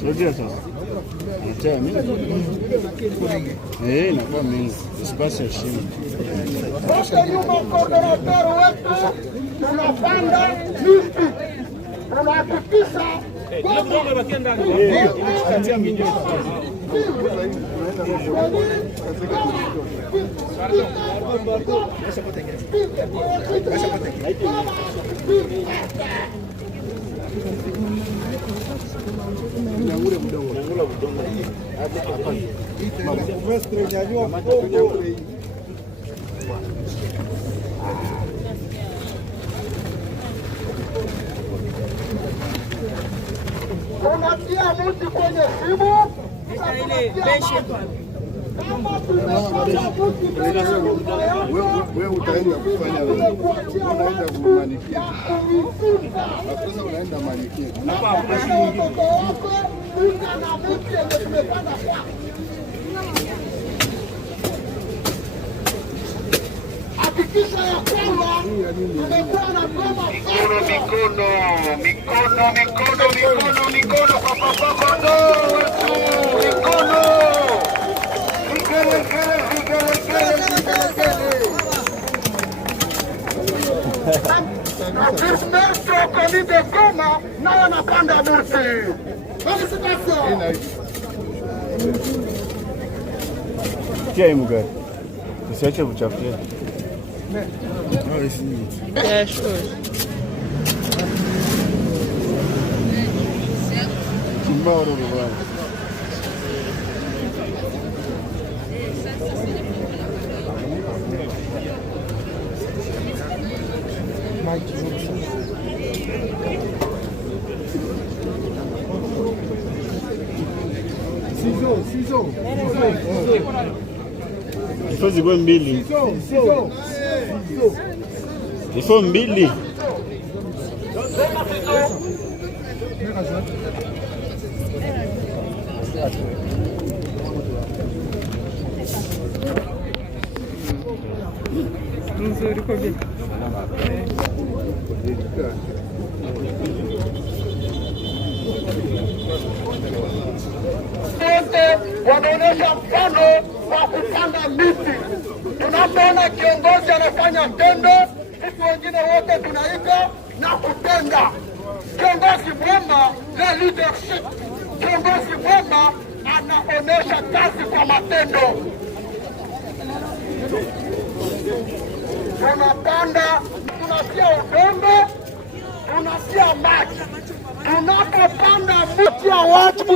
Sogea sasa. Acha mimi. Inakuwa mingi. Espace ya shimo. Wote nyuma coordinator wetu tunapanda miti. Tunahakikisha kwamba bakia ndani. Acha mimi. Unatia mti kwenye shimo. Wewe utaenda kufanya nini? Unaenda kumanikia. Sasa unaenda manikia. Hakikisha ya kwamba umekuwa na mikono kwa pamoja. Nuestro comité Goma nayo anapanda miti. Kia mgari. Usiache kuchafia. Yeah, sure. Kimbao bwana. Ifo ziko mbili. Ifo mbili. Nzuri kwa vile. Wanaonyesha mfano wa kupanda miti. Tunapoona kiongozi anafanya tendo, sisi wengine wote tunaiga na kutenda. Kiongozi mwema na leadership. Kiongozi mwema anaonyesha kazi kwa matendo. Tunapanda, tunasia udongo, tunasia maji. Tunapopanda miti ya watu